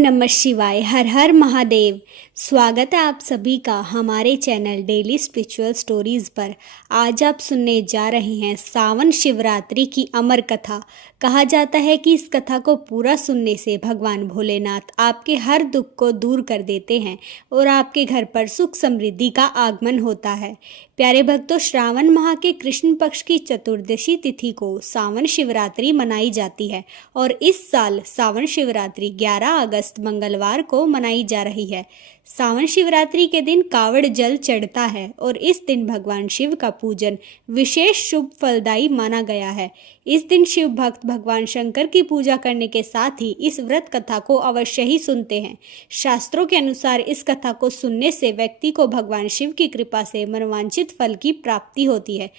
नमः शिवाय। हर हर महादेव। स्वागत है आप सभी का हमारे चैनल डेली स्पिरिचुअल स्टोरीज पर। आज आप सुनने जा रहे हैं सावन शिवरात्रि की अमर कथा। कहा जाता है कि इस कथा को पूरा सुनने से भगवान भोलेनाथ आपके हर दुख को दूर कर देते हैं और आपके घर पर सुख समृद्धि का आगमन होता है। प्यारे भक्तों, श्रावण माह के कृष्ण पक्ष की चतुर्दशी तिथि को सावन शिवरात्रि मनाई जाती है और इस साल सावन शिवरात्रि 11 अगस्त मंगलवार को मनाई जा रही है। सावन शिवरात्रि के दिन कावड़ जल चढ़ता है और इस दिन भगवान शिव का पूजन विशेष शुभ फलदायी माना गया है। इस दिन शिव भक्त भगवान शंकर की पूजा करने के साथ ही इस व्रत कथा को अवश्य ही सुनते हैं। शास्त्रों के अनुसार इस कथा को सुनने से व्यक्ति को भगवान शिव की कृपा से मनोवांछित फल की प्राप्ति होती है।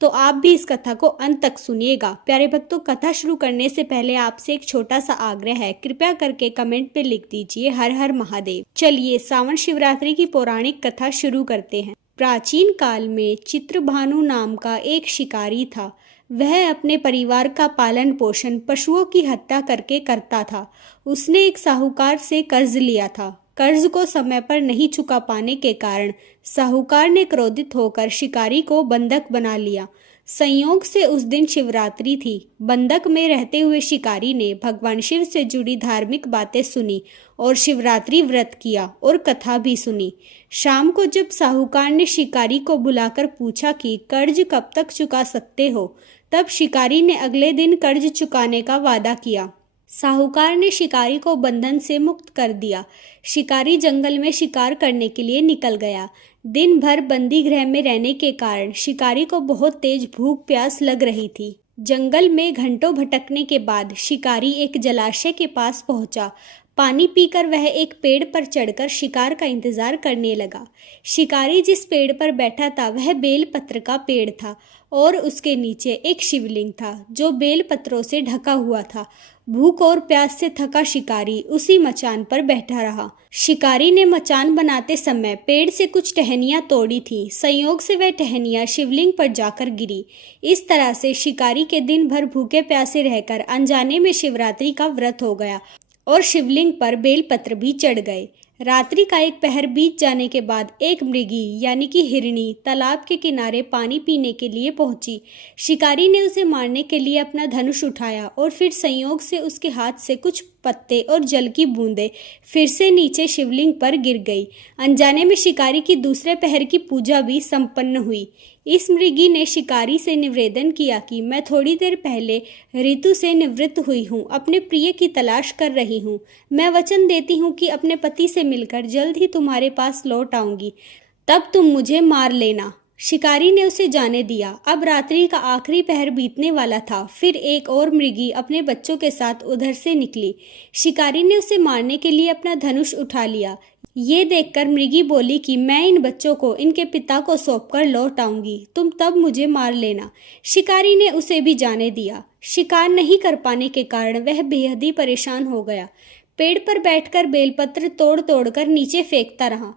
तो आप भी इस कथा को अंत तक सुनिएगा। प्यारे भक्तों, कथा शुरू करने से पहले आपसे एक छोटा सा आग्रह है, कृपया करके कमेंट पे लिख दीजिए हर हर महादेव। चलिए सावन शिवरात्रि की पौराणिक कथा शुरू करते हैं। प्राचीन काल में चित्रभानु नाम का एक शिकारी था। वह अपने परिवार का पालन पोषण पशुओं की हत्या करके करता था। उसने एक साहूकार से कर्ज लिया था। कर्ज को समय पर नहीं चुका पाने के कारण साहूकार ने क्रोधित होकर शिकारी को बंधक बना लिया। संयोग से उस दिन शिवरात्रि थी। बंधक में रहते हुए शिकारी ने भगवान शिव से जुड़ी धार्मिक बातें सुनी और शिवरात्रि व्रत किया और कथा भी सुनी। शाम को जब साहूकार ने शिकारी को बुलाकर पूछा कि कर्ज कब तक चुका सकते हो, तब शिकारी ने अगले दिन कर्ज चुकाने का वादा किया। साहूकार ने शिकारी को बंधन से मुक्त कर दिया। शिकारी जंगल में शिकार करने के लिए निकल गया। दिन भर बंदी गृह में रहने के कारण शिकारी को बहुत तेज भूख प्यास लग रही थी। जंगल में घंटों भटकने के बाद शिकारी एक जलाशय के पास पहुंचा। पानी पीकर वह एक पेड़ पर चढ़कर शिकार का इंतजार करने लगा। शिकारी जिस पेड़ पर बैठा था वह बेलपत्र का पेड़ था और उसके नीचे एक शिवलिंग था जो बेलपत्रों से ढका हुआ था। भूख और प्यास से थका शिकारी उसी मचान पर बैठा रहा। शिकारी ने मचान बनाते समय पेड़ से कुछ टहनियां तोड़ी थी। संयोग से वह टहनियां शिवलिंग पर जाकर गिरी। इस तरह से शिकारी के दिन भर भूखे प्यासे रहकर अनजाने में शिवरात्रि का व्रत हो गया और शिवलिंग पर बेलपत्र भी चढ़ गए। रात्रि का एक पहर बीत जाने के बाद एक मृगी यानी कि हिरणी तालाब के किनारे पानी पीने के लिए पहुंची। शिकारी ने उसे मारने के लिए अपना धनुष उठाया और फिर संयोग से उसके हाथ से कुछ पत्ते और जल की बूंदें फिर से नीचे शिवलिंग पर गिर गई। अनजाने में शिकारी की दूसरे पहर की पूजा भी संपन्न हुई। इस मृगी ने शिकारी से निवेदन किया कि मैं थोड़ी देर पहले ऋतु से निवृत्त हुई हूँ, अपने प्रिय की तलाश कर रही हूँ। मैं वचन देती हूँ कि अपने पति से मिलकर जल्द ही तुम्हारे पास लौट आऊंगी, तब तुम मुझे मार लेना। शिकारी ने उसे जाने दिया। अब रात्रि का आखिरी पहर बीतने वाला था। फिर एक और मृगी अपने बच्चों के साथ उधर से निकली। शिकारी ने उसे मारने के लिए अपना धनुष उठा लिया। ये देखकर मृगी बोली कि मैं इन बच्चों को इनके पिता को सौंपकर लौट आऊंगी, तुम तब मुझे मार लेना। शिकारी ने उसे भी जाने दिया। शिकार नहीं कर पाने के कारण वह बेहद ही परेशान हो गया। पेड़ पर बैठकर बेलपत्र तोड़ तोड़कर नीचे फेंकता रहा।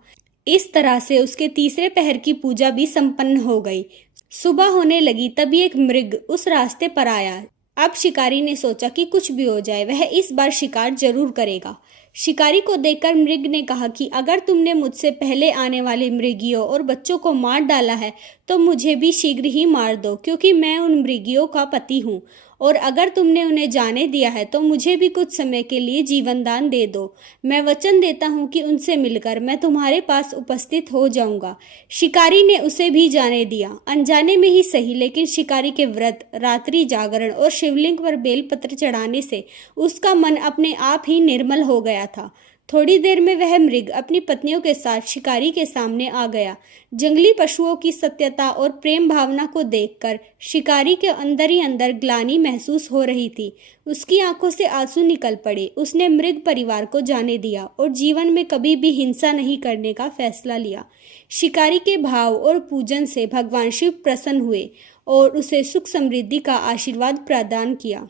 इस तरह से उसके तीसरे पहर की पूजा भी संपन्न हो गई। सुबह होने लगी तभी एक मृग उस रास्ते पर आया। अब शिकारी ने सोचा कि कुछ भी हो जाए वह इस बार शिकार जरूर करेगा। शिकारी को देखकर मृग ने कहा कि अगर तुमने मुझसे पहले आने वाली मृगियों और बच्चों को मार डाला है तो मुझे भी शीघ्र ही मार दो, क्योंकि मैं उन मृगियों का पति हूँ, और अगर तुमने उन्हें जाने दिया है तो मुझे भी कुछ समय के लिए जीवन दान दे दो। मैं वचन देता हूँ कि उनसे मिलकर मैं तुम्हारे पास उपस्थित हो जाऊंगा। शिकारी ने उसे भी जाने दिया। अनजाने में ही सही, लेकिन शिकारी के व्रत, रात्रि जागरण और शिवलिंग पर बेलपत्र चढ़ाने से उसका मन अपने आप ही निर्मल हो गया था। थोड़ी देर में वह मृग अपनी पत्नियों के साथ शिकारी के सामने आ गया। जंगली पशुओं की सत्यता और प्रेम भावना को देखकर शिकारी के अंदर ही अंदर ग्लानि महसूस हो रही थी। उसकी आंखों से आंसू निकल पड़े। उसने मृग परिवार को जाने दिया और जीवन में कभी भी हिंसा नहीं करने का फैसला लिया। शिकारी के भाव और पूजन से भगवान शिव प्रसन्न हुए और उसे सुख समृद्धि का आशीर्वाद प्रदान किया।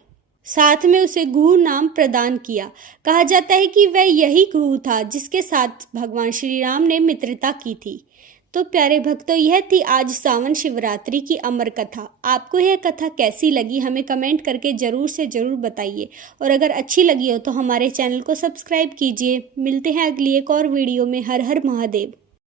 साथ में उसे गुह नाम प्रदान किया। कहा जाता है कि वह यही गुह था जिसके साथ भगवान श्री राम ने मित्रता की थी। तो प्यारे भक्तों, यह थी आज सावन शिवरात्रि की अमर कथा। आपको यह कथा कैसी लगी हमें कमेंट करके ज़रूर से ज़रूर बताइए। और अगर अच्छी लगी हो तो हमारे चैनल को सब्सक्राइब कीजिए। मिलते हैं अगली एक और वीडियो में। हर हर महादेव।